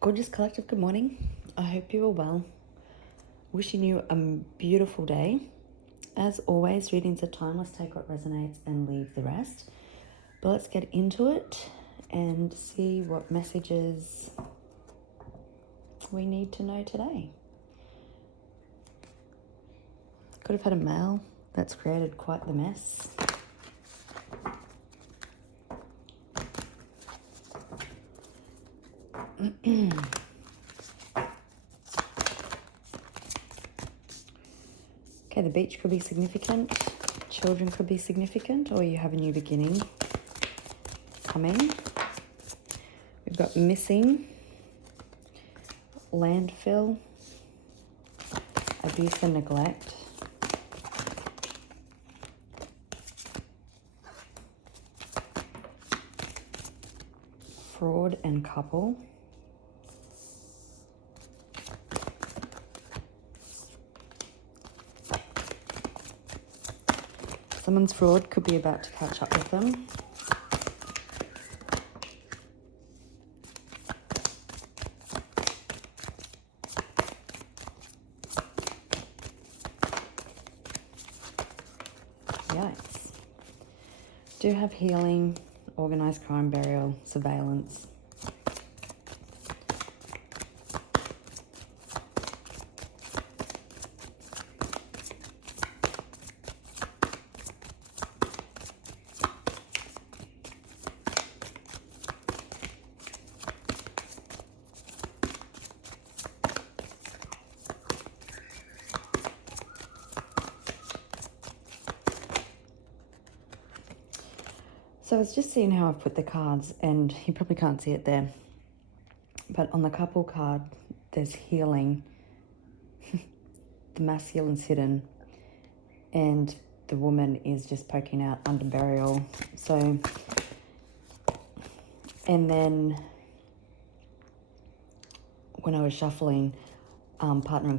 Gorgeous collective, good morning. I hope you are well. Wishing you a beautiful day. As always, readings are timeless. Take what resonates and leave the rest. But let's get into it and see what messages we need to know today. Could have had a mail that's created quite the mess. Okay, the beach could be significant, children could be significant, or you have a new beginning coming. We've got missing, landfill, abuse and neglect, fraud and couple, someone's fraud could be about to catch up with them. Yikes. Do have healing, organized crime, burial, surveillance. So I was just seeing how I've put the cards, and you probably can't see it there, but on the couple card, there's healing, the masculine's hidden, and the woman is just poking out under burial. So, and then when I was shuffling, partner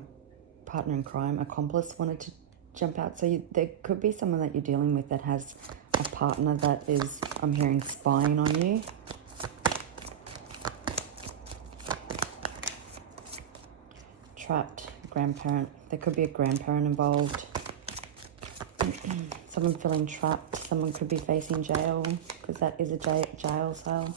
in crime, accomplice wanted to jump out. So there could be someone that you're dealing with that has a partner that is, I'm hearing, spying on you. Trapped, grandparent. There could be a grandparent involved. Someone feeling trapped. Someone could be facing jail, because that is a jail cell.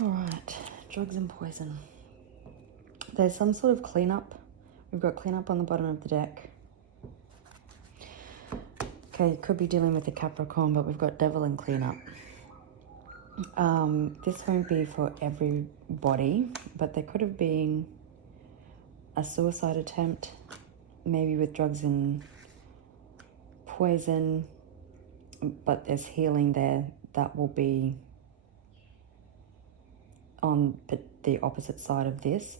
All right, drugs and poison. There's some sort of cleanup. We've got cleanup on the bottom of the deck. Okay, you could be dealing with a Capricorn, but we've got devil and cleanup. This won't be for everybody, but there could have been a suicide attempt, maybe with drugs and poison, but there's healing there that will be on the opposite side of this,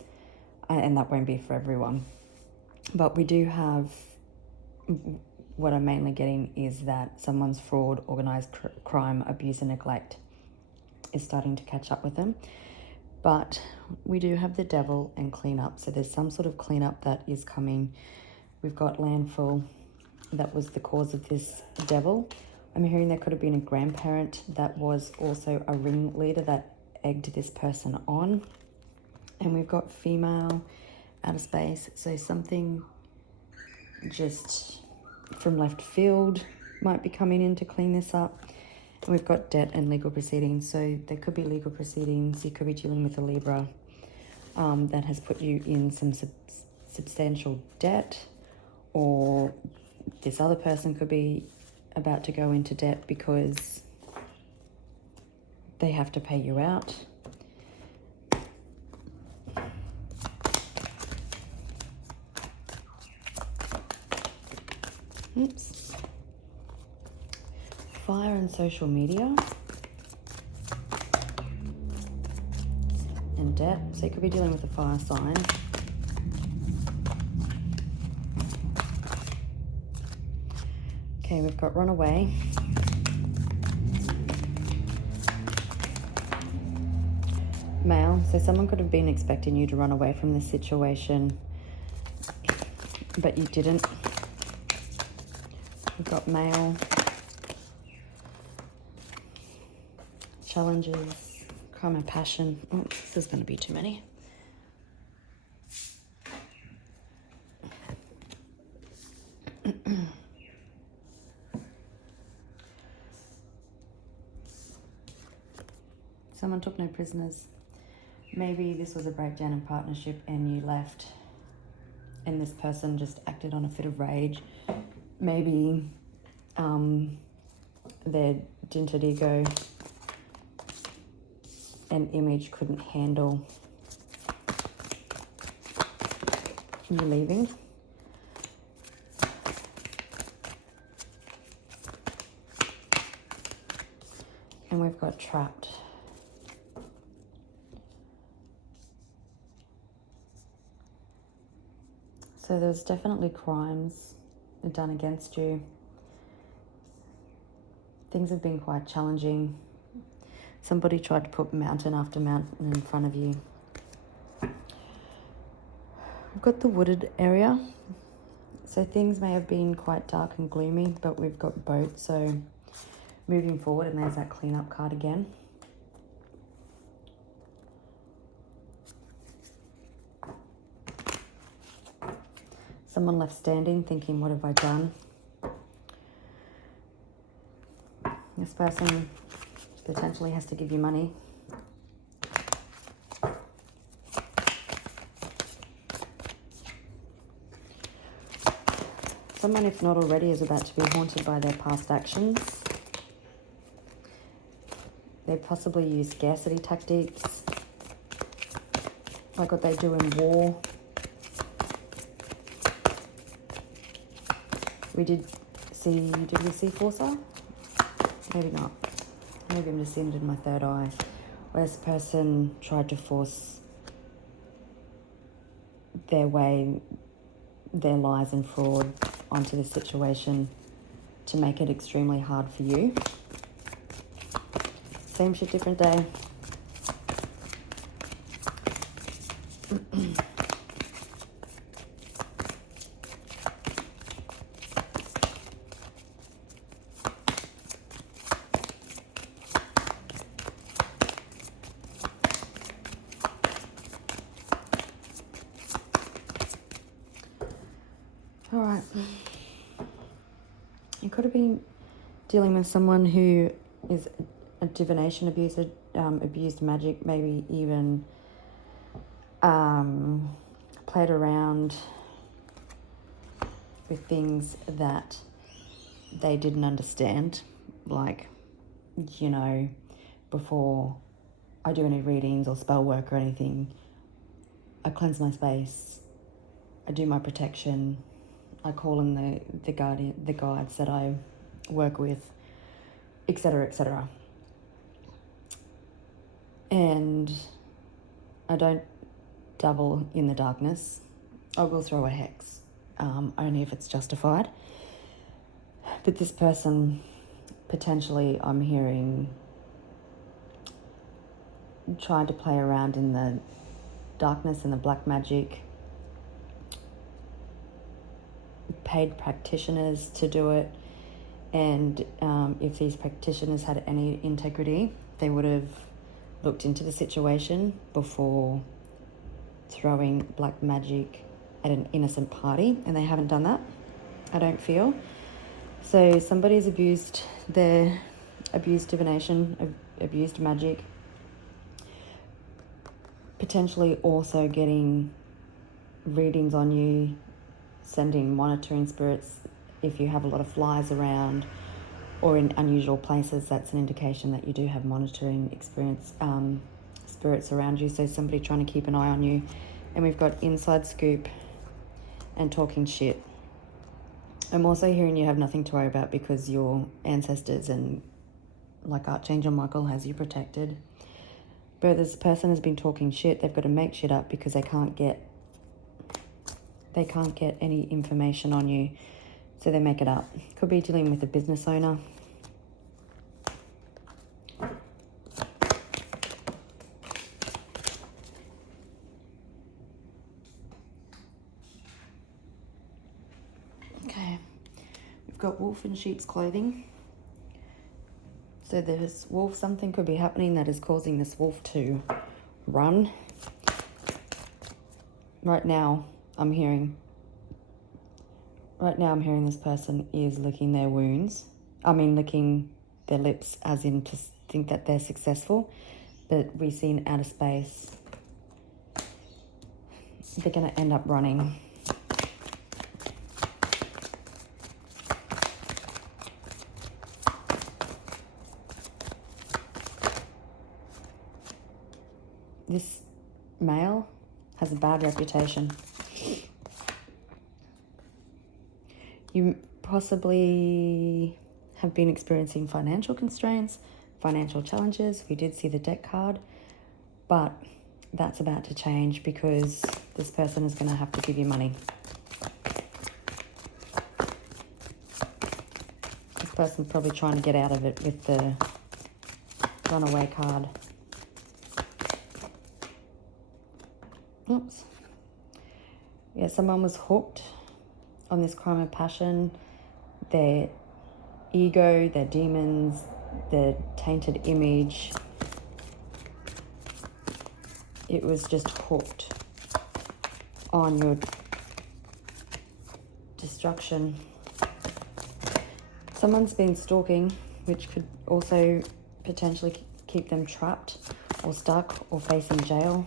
and that won't be for everyone. But we do have, what I'm mainly getting is that someone's fraud, organized crime, abuse and neglect is starting to catch up with them. But we do have the devil and cleanup, so there's some sort of cleanup that is coming. We've got landfill, that was the cause of this devil. I'm hearing there could have been a grandparent that was also a ringleader that egged this person on. And we've got female, outer space, so something just from left field might be coming in to clean this up. And we've got debt and legal proceedings, so there could be legal proceedings. You could be dealing with a Libra that has put you in some substantial debt, or this other person could be about to go into debt because they have to pay you out. Oops. Fire and social media. And debt. So you could be dealing with a fire sign. Okay, we've got runaway. Male. So someone could have been expecting you to run away from this situation, but you didn't. We've got male. Challenges. Crime and passion. Oh, this is going to be too many. Someone took no prisoners. Maybe this was a breakdown in partnership and you left and this person just acted on a fit of rage. Maybe their dented ego and image couldn't handle you leaving. And we've got trapped. So there's definitely crimes done against you. Things have been quite challenging. Somebody tried to put mountain after mountain in front of you. We've got the wooded area. So things may have been quite dark and gloomy, but we've got boat. So moving forward, and there's that cleanup card again. Someone left standing thinking, what have I done? This person potentially has to give you money. Someone, if not already, is about to be haunted by their past actions. They possibly use scarcity tactics, like what they do in war. Did we see Forza? Maybe not. Maybe I'm just seeing it in my third eye. Where this person tried to force their lies and fraud onto the situation to make it extremely hard for you. Same shit, different day. All right. You could have been dealing with someone who is a divination abuser, abused magic, maybe even played around with things that they didn't understand. Like, you know, before I do any readings or spell work or anything, I cleanse my space, I do my protection, I call in the guides that I work with, etc., etc. And I don't dabble in the darkness. I will throw a hex, only if it's justified. But this person, potentially, I'm hearing, tried to play around in the darkness and the black magic, paid practitioners to do it, and if these practitioners had any integrity, they would have looked into the situation before throwing black magic at an innocent party, and they haven't done that, I don't feel. So somebody's abused divination, abused magic, potentially also getting readings on you, sending monitoring spirits. If you have a lot of flies around or in unusual places, that's an indication that you do have monitoring spirits around you. So somebody trying to keep an eye on you. And we've got inside scoop and talking shit. I'm also hearing you have nothing to worry about because your ancestors and like Archangel Michael has you protected. But this person has been talking shit. They've got to make shit up because they can't get any information on you. So they make it up. Could be dealing with a business owner. Okay. We've got wolf in sheep's clothing. So there's wolf, something could be happening that is causing this wolf to run. Right now I'm hearing this person is licking their wounds. I mean, licking their lips as in to think that they're successful. But we see in outer space, they're going to end up running. This male has a bad reputation. You possibly have been experiencing financial constraints, financial challenges. We did see the deck card, but that's about to change because this person is going to have to give you money. This person's probably trying to get out of it with the runaway card. Oops. Yeah, someone was hooked on this crime of passion. Their ego, their demons, their tainted image. It was just hooked on your destruction. Someone's been stalking, which could also potentially keep them trapped or stuck or facing jail.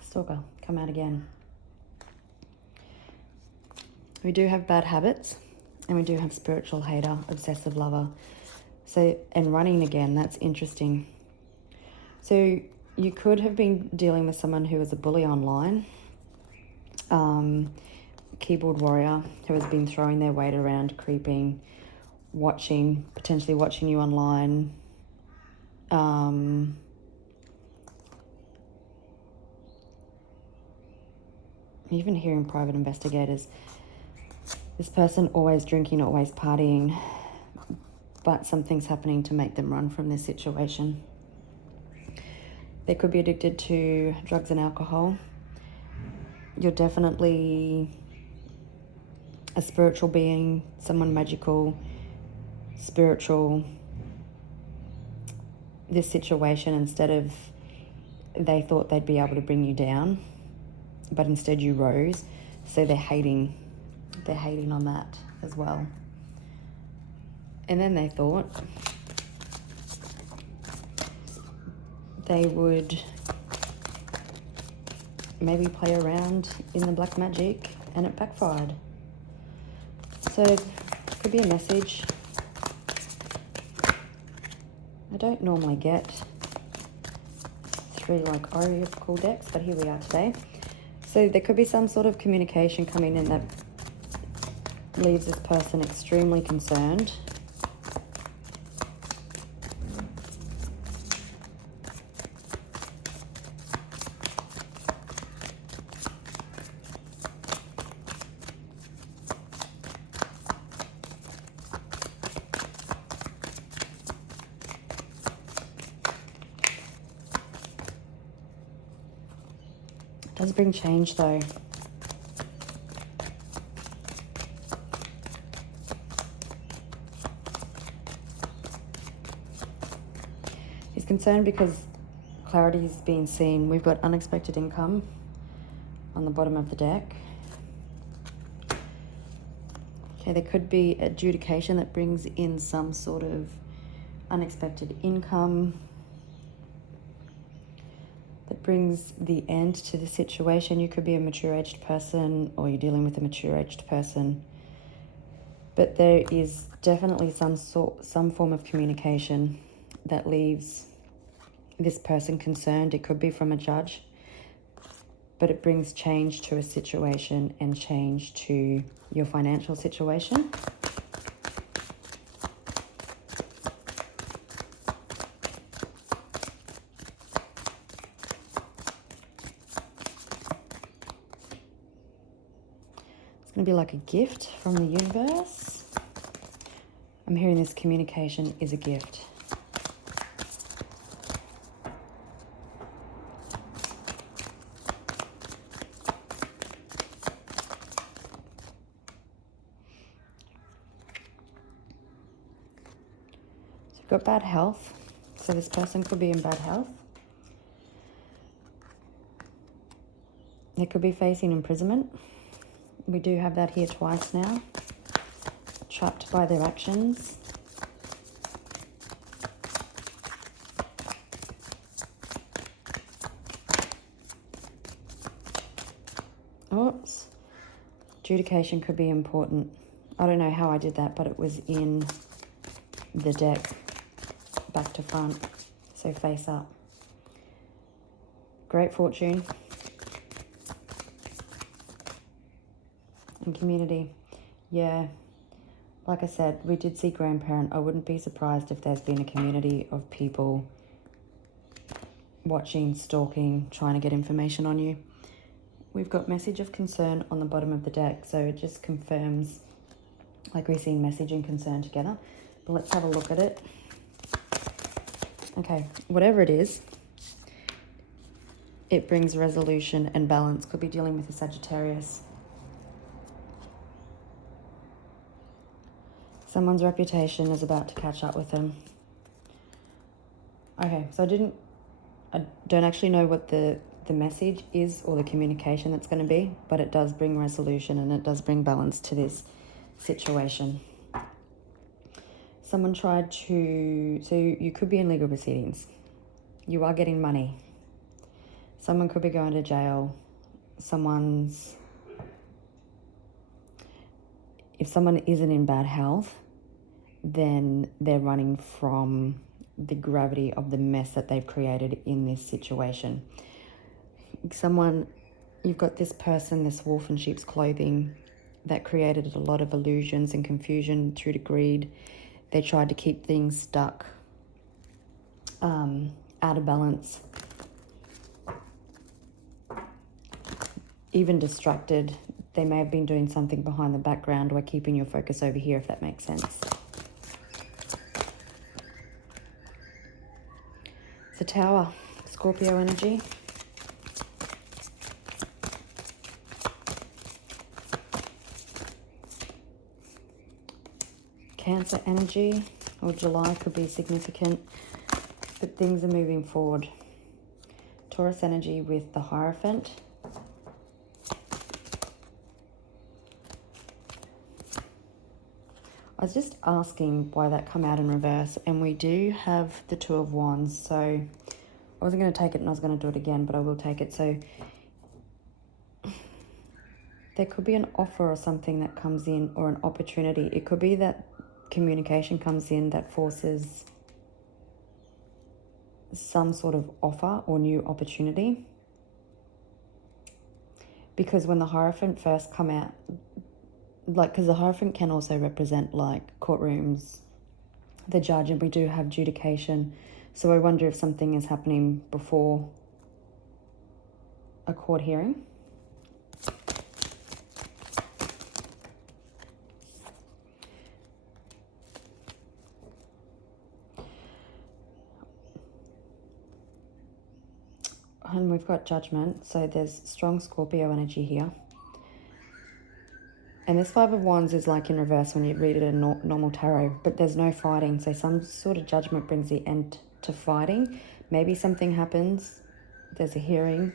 Stalker, come out again. We do have bad habits, and we do have spiritual hater, obsessive lover. So, and running again, that's interesting. So you could have been dealing with someone who was a bully online, keyboard warrior who has been throwing their weight around, creeping, potentially watching you online. Even hearing private investigators. This person always drinking, always partying, but something's happening to make them run from this situation. They could be addicted to drugs and alcohol. You're definitely a spiritual being, someone magical, spiritual. This situation, instead of they thought they'd be able to bring you down, but instead you rose. So they're hating on that as well. And then they thought they would maybe play around in the black magic, and it backfired. So it could be a message. I don't normally get 3 like oracle decks, but here we are today. So there could be some sort of communication coming in that leaves this person extremely concerned. It does bring change though. He's concerned because clarity is being seen. We've got unexpected income on the bottom of the deck. Okay, there could be adjudication that brings in some sort of unexpected income that brings the end to the situation. You could be a mature-aged person, or you're dealing with a mature-aged person. But there is definitely some form of communication that leaves this person concerned. It could be from a judge. but it brings change to a situation and change to your financial situation. It's going to be like a gift from the universe. I'm hearing this communication is a gift. Got bad health, so this person could be in bad health. They could be facing imprisonment. We do have that here twice now. Trapped by their actions. Oops. Adjudication could be important. I don't know how I did that, but it was in the deck. Back to front, so face up. Great fortune and community. Yeah, like I said, we did see grandparent. I wouldn't be surprised if there's been a community of people watching, stalking, trying to get information on you. We've got message of concern on the bottom of the deck, so it just confirms, like we're seeing message and concern together. But let's have a look at it. Okay, whatever it is, it brings resolution and balance. Could be dealing with a Sagittarius. Someone's reputation is about to catch up with them. Okay, so I don't actually know what the message is or the communication that's going to be, but it does bring resolution and it does bring balance to this situation. Someone tried to, so you could be in legal proceedings. You are getting money. Someone could be going to jail. If someone isn't in bad health, then they're running from the gravity of the mess that they've created in this situation. You've got this person, this wolf in sheep's clothing, that created a lot of illusions and confusion through to greed. They tried to keep things stuck, out of balance, even distracted. They may have been doing something behind the background or keeping your focus over here, if that makes sense. It's a Tower, Scorpio energy. Cancer energy, or July could be significant, but things are moving forward. Taurus energy with the Hierophant. I was just asking why that come out in reverse, and we do have the Two of Wands, so I wasn't going to take it and I was going to do it again, but I will take it. So there could be an offer or something that comes in, or an opportunity. It could be that communication comes in that forces some sort of offer or new opportunity. Because when the Hierophant first come out, because the Hierophant can also represent like courtrooms, the judge, and we do have adjudication. So I wonder if something is happening before a court hearing. And we've got Judgment, so there's strong Scorpio energy here. And this Five of Wands is like in reverse when you read it in normal tarot, but there's no fighting. So some sort of judgment brings the end to fighting. Maybe something happens, there's a hearing,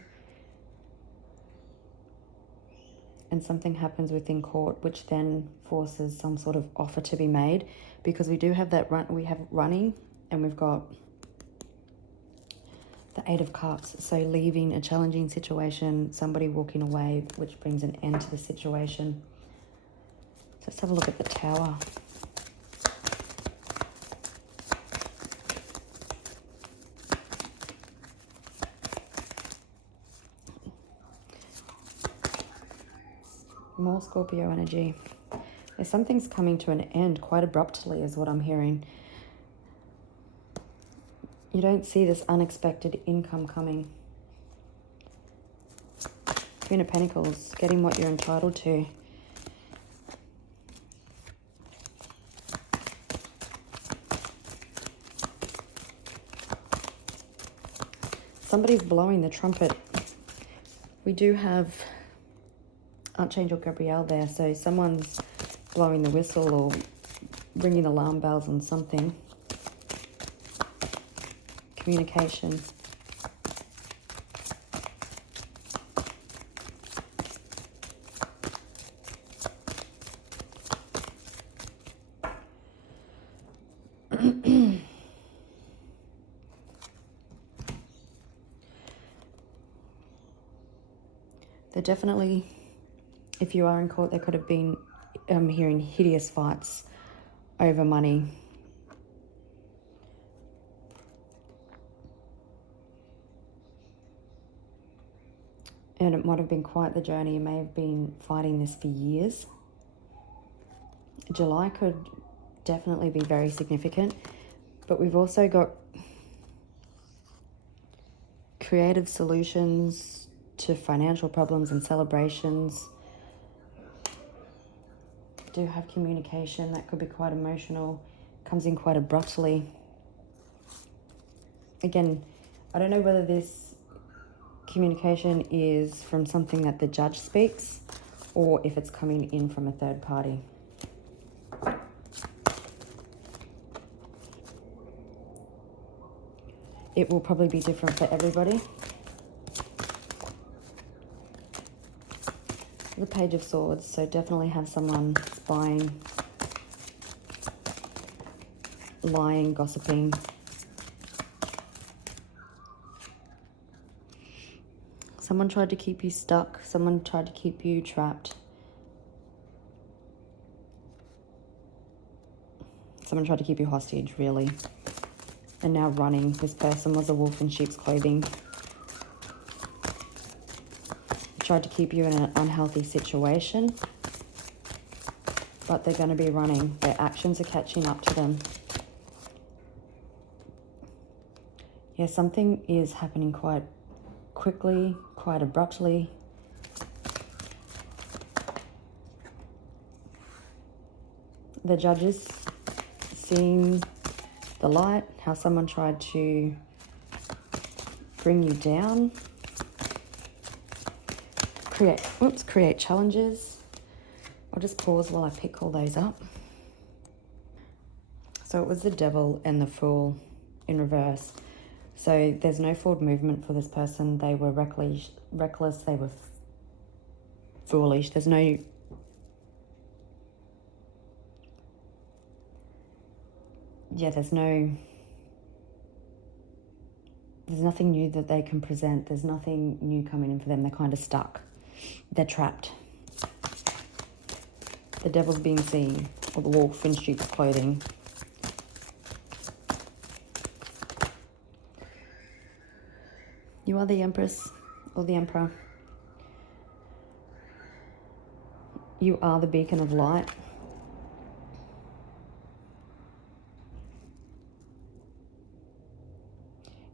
and something happens within court, which then forces some sort of offer to be made. Because we do have that we have running, and we've got the Eight of Cups. So leaving a challenging situation, somebody walking away, which brings an end to the situation. So let's have a look at the Tower. More Scorpio energy. There's something's coming to an end quite abruptly is what I'm hearing. You don't see this unexpected income coming. Queen of Pentacles, getting what you're entitled to. Somebody's blowing the trumpet. We do have Archangel Gabriel there, so someone's blowing the whistle or ringing alarm bells on something. Communication. There definitely, if you are in court, there could have been, I'm hearing hideous fights over money. And it might have been quite the journey. You may have been fighting this for years. July could definitely be very significant, but we've also got creative solutions to financial problems and celebrations. Do have communication that could be quite emotional, comes in quite abruptly. Again, I don't know whether this communication is from something that the judge speaks or if it's coming in from a third party. It will probably be different for everybody. The Page of Swords, so definitely have someone spying, lying, gossiping. Someone tried to keep you stuck. Someone tried to keep you trapped. Someone tried to keep you hostage, really. And now running. This person was a wolf in sheep's clothing. Tried to keep you in an unhealthy situation. But they're going to be running. Their actions are catching up to them. Yeah, something is happening quite quickly, quite abruptly. The judges seeing the light, how someone tried to bring you down, create challenges. I'll just pause while I pick all those up. So it was the Devil and the Fool in reverse. So there's no forward movement for this person. They were reckless, they were foolish. There's nothing new that they can present. There's nothing new coming in for them. They're kind of stuck. They're trapped. The devil's being seen, or the wolf in sheep's clothing. You are the Empress or the Emperor. You are the beacon of light.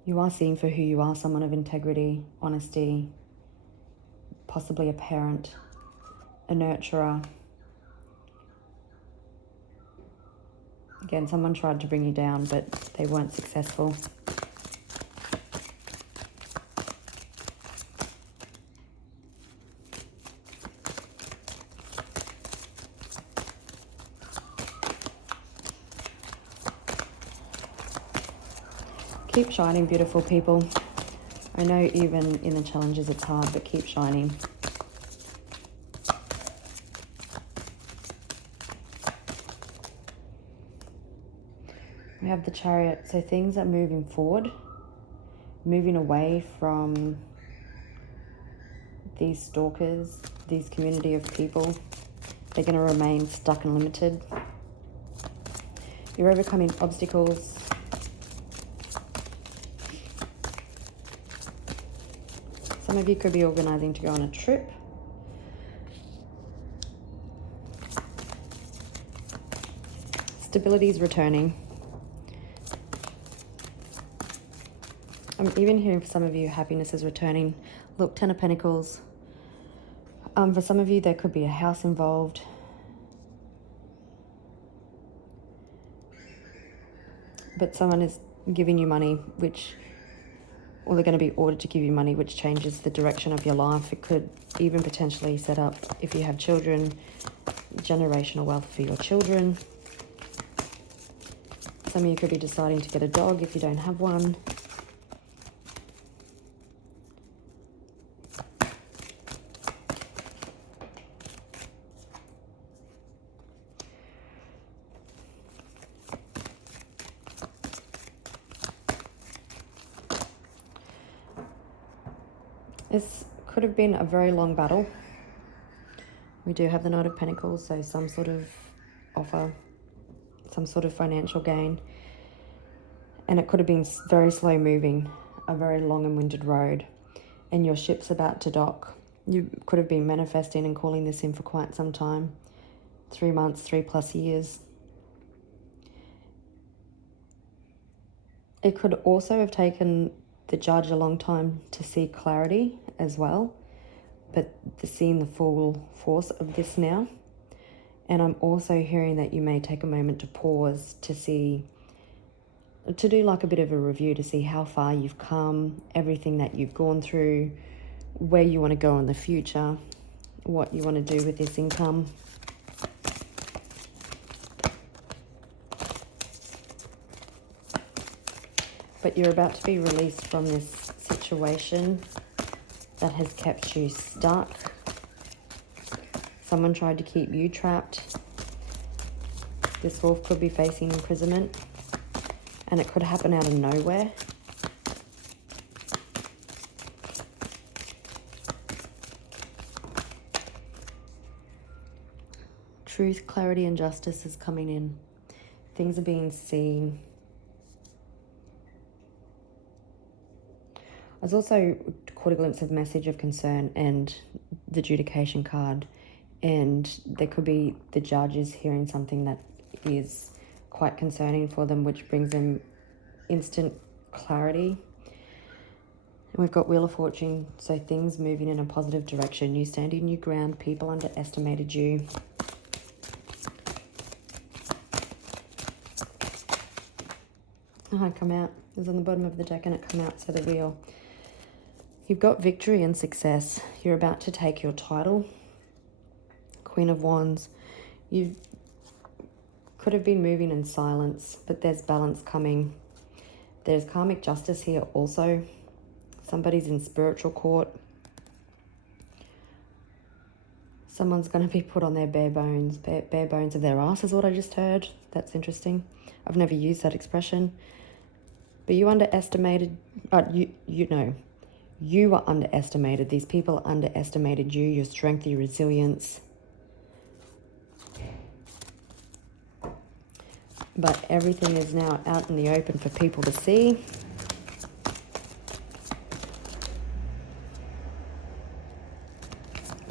You are seen for who you are, someone of integrity, honesty, possibly a parent, a nurturer. Again, someone tried to bring you down, but they weren't successful. Keep shining, beautiful people. I know even in the challenges it's hard, but keep shining. We have the Chariot, so things are moving forward, moving away from these stalkers, these community of people. They're going to remain stuck and limited. You're overcoming obstacles. Some of you could be organising to go on a trip. stability is returning. I'm even hearing for some of you, happiness is returning. Look, Ten of Pentacles. For some of you, there could be a house involved. But someone is giving you money, or they're going to be ordered to give you money, which changes the direction of your life. It could even potentially set up, if you have children, generational wealth for your children. Some of you could be deciding to get a dog if you don't have one. This could have been a very long battle. We do have the Knight of Pentacles, so some sort of offer, some sort of financial gain. And it could have been very slow moving, a very long and winded road. And your ship's about to dock. You could have been manifesting and calling this in for quite some time. 3 months, 3+ years. It could also have taken the judge a long time to see clarity as well, but seeing the full force of this now. And I'm also hearing that you may take a moment to pause to do like a bit of a review to see how far you've come, everything that you've gone through, where you want to go in the future, what you want to do with this income. But you're about to be released from this situation that has kept you stuck. Someone tried to keep you trapped. This wolf could be facing imprisonment, and it could happen out of nowhere. Truth, clarity, and justice is coming in. Things are being seen. I was also caught a glimpse of message of concern and the adjudication card, and there could be the judges hearing something that is quite concerning for them, which brings them instant clarity. And we've got Wheel of Fortune, so things moving in a positive direction. You standing your ground, people underestimated you. Oh, come out. It was on the bottom of the deck and it come out, so the Wheel. You've got victory and success. You're about to take your title. Queen of Wands. You could have been moving in silence, but there's balance coming. There's karmic justice here also. Somebody's in spiritual court. Someone's going to be put on their bare bones of their ass is what I just heard. That's interesting. I've never used that expression. But you underestimated, you were underestimated. These people underestimated you, your strength, your resilience. But everything is now out in the open for people to see.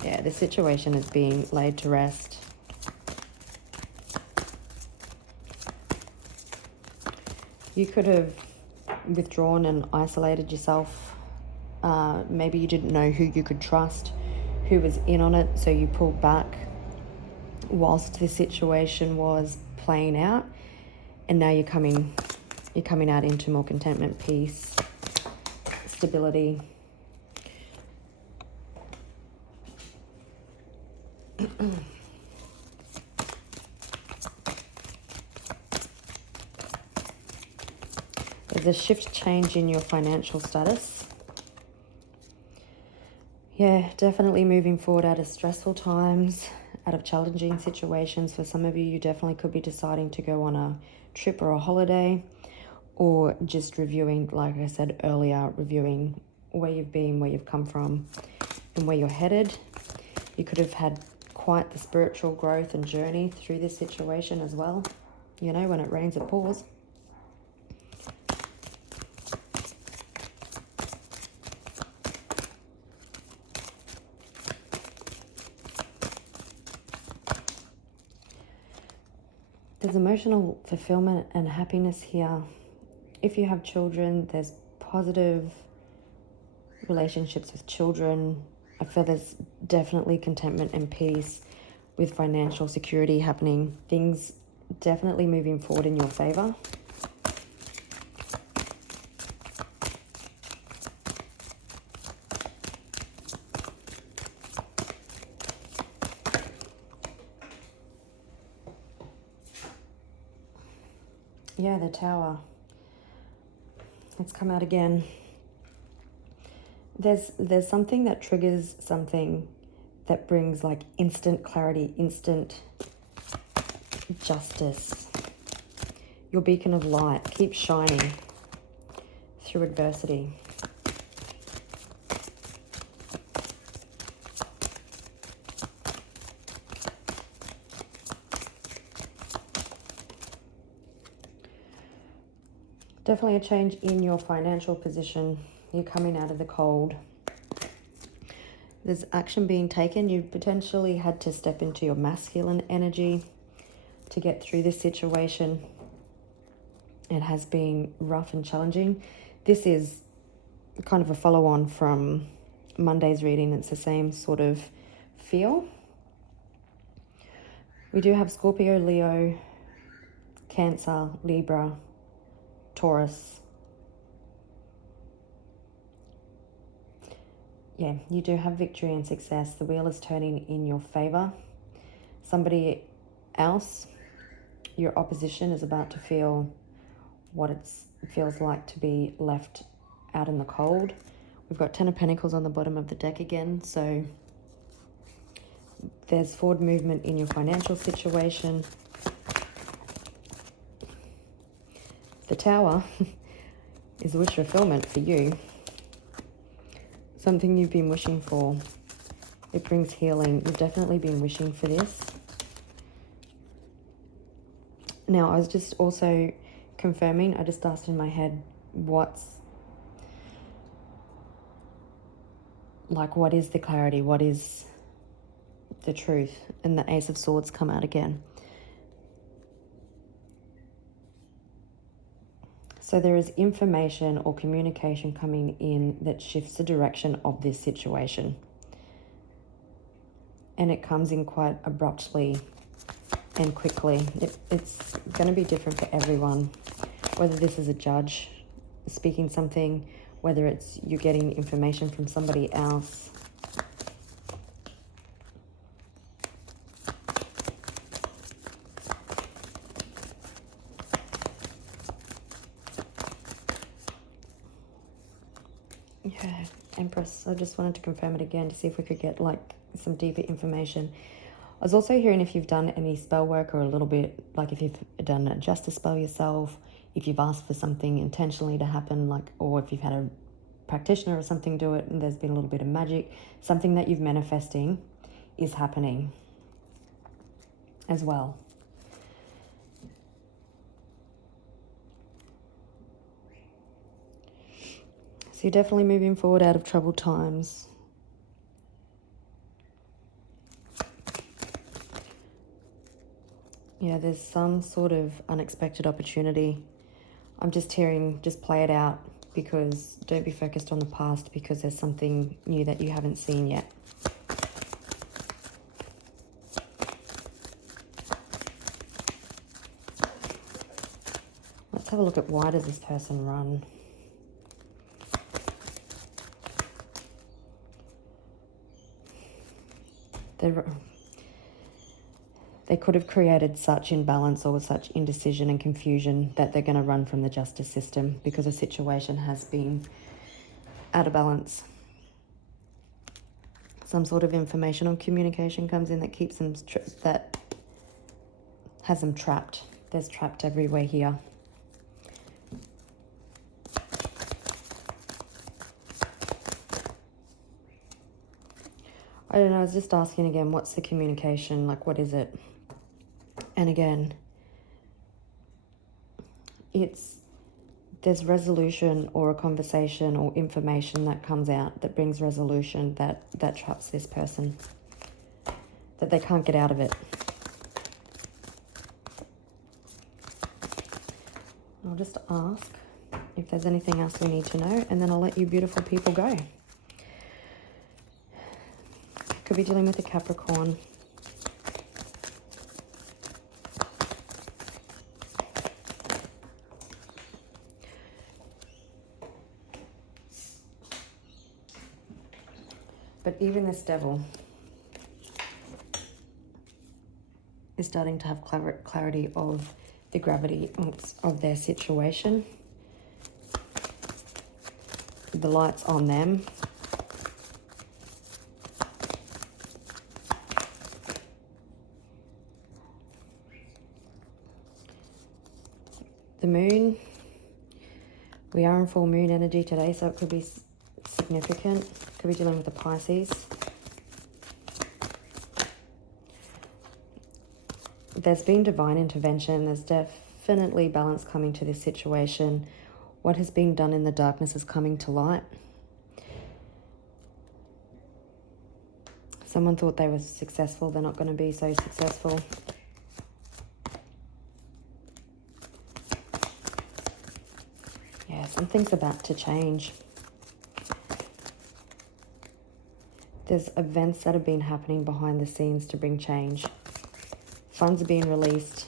Yeah, the situation is being laid to rest. You could have withdrawn and isolated yourself. Maybe you didn't know who you could trust, who was in on it, so you pulled back whilst the situation was playing out, and now you're coming out into more contentment, peace, stability. There's a shift change in your financial status. Yeah, definitely moving forward out of stressful times, out of challenging situations. For some of you, you definitely could be deciding to go on a trip or a holiday, or just reviewing, like I said earlier, reviewing where you've been, where you've come from, and where you're headed. You could have had quite the spiritual growth and journey through this situation as well. You know, when it rains, it pours. There's emotional fulfillment and happiness here. If you have children, there's positive relationships with children. I feel there's definitely contentment and peace with financial security happening. Things definitely moving forward in your favor. Yeah, the Tower. It's come out again. There's something that triggers something that brings like instant clarity, instant justice. Your beacon of light keeps shining through adversity. Definitely a change in your financial position. You're coming out of the cold. There's action being taken. You potentially had to step into your masculine energy to get through this situation. It has been rough and challenging. This is kind of a follow-on from Monday's reading. It's the same sort of feel. We do have Scorpio, Leo, Cancer, Libra, Taurus. Yeah, you do have victory and success. The wheel is turning in your favor. Somebody else, your opposition, is about to feel what it feels like to be left out in the cold. We've got 10 of Pentacles on the bottom of the deck again. So there's forward movement in your financial situation. The Tower is wish fulfillment for you. Something you've been wishing for. It brings healing. You've definitely been wishing for this. Now, I was just also confirming, I just asked in my head, what is the clarity? What is the truth? And the Ace of Swords come out again. So there is information or communication coming in that shifts the direction of this situation. And it comes in quite abruptly and quickly. It's going to be different for everyone. Whether this is a judge speaking something, whether it's you getting information from somebody else. Yeah, Empress. I just wanted to confirm it again to see if we could get like some deeper information. I was also hearing if you've done any spell work or a little bit, like if you've done a justice spell yourself, if you've asked for something intentionally to happen, like, or if you've had a practitioner or something do it and there's been a little bit of magic, something that you've manifesting is happening as well. So you're definitely moving forward out of troubled times. Yeah, there's some sort of unexpected opportunity. I'm just hearing, just play it out, because don't be focused on the past, because there's something new that you haven't seen yet. Let's have a look at why does this person run? They could have created such imbalance or such indecision and confusion that they're going to run from the justice system because the situation has been out of balance. Some sort of information or communication comes in that keeps them, that has them trapped. There's trapped everywhere here. I don't know, I was just asking again, what's the communication? Like, what is it? And again, there's resolution or a conversation or information that comes out that brings resolution that traps this person, that they can't get out of it. I'll just ask if there's anything else we need to know, and then I'll let you beautiful people go. Could be dealing with a Capricorn. But even this devil is starting to have clarity of the gravity of their situation. The light's on them. The moon, we are in full moon energy today, so it could be significant. Could be dealing with the Pisces. There's been divine intervention. There's definitely balance coming to this situation. What has been done in the darkness is coming to light. Someone thought they were successful. They're not going to be so successful. Yeah, something's about to change. There's events that have been happening behind the scenes to bring change. Funds are being released.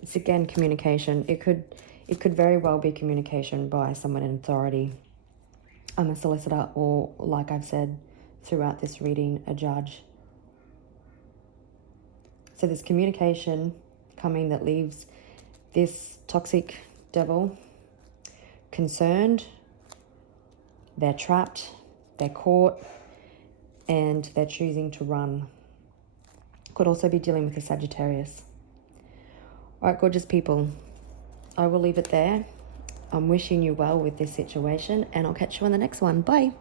It's again communication. It could very well be communication by someone in authority. I'm a solicitor, or like I've said throughout this reading, a judge. So there's communication coming that leaves this toxic devil concerned. They're trapped, they're caught, and they're choosing to run. Could also be dealing with a Sagittarius. All right, gorgeous people, I will leave it there. I'm wishing you well with this situation, and I'll catch you on the next one. Bye.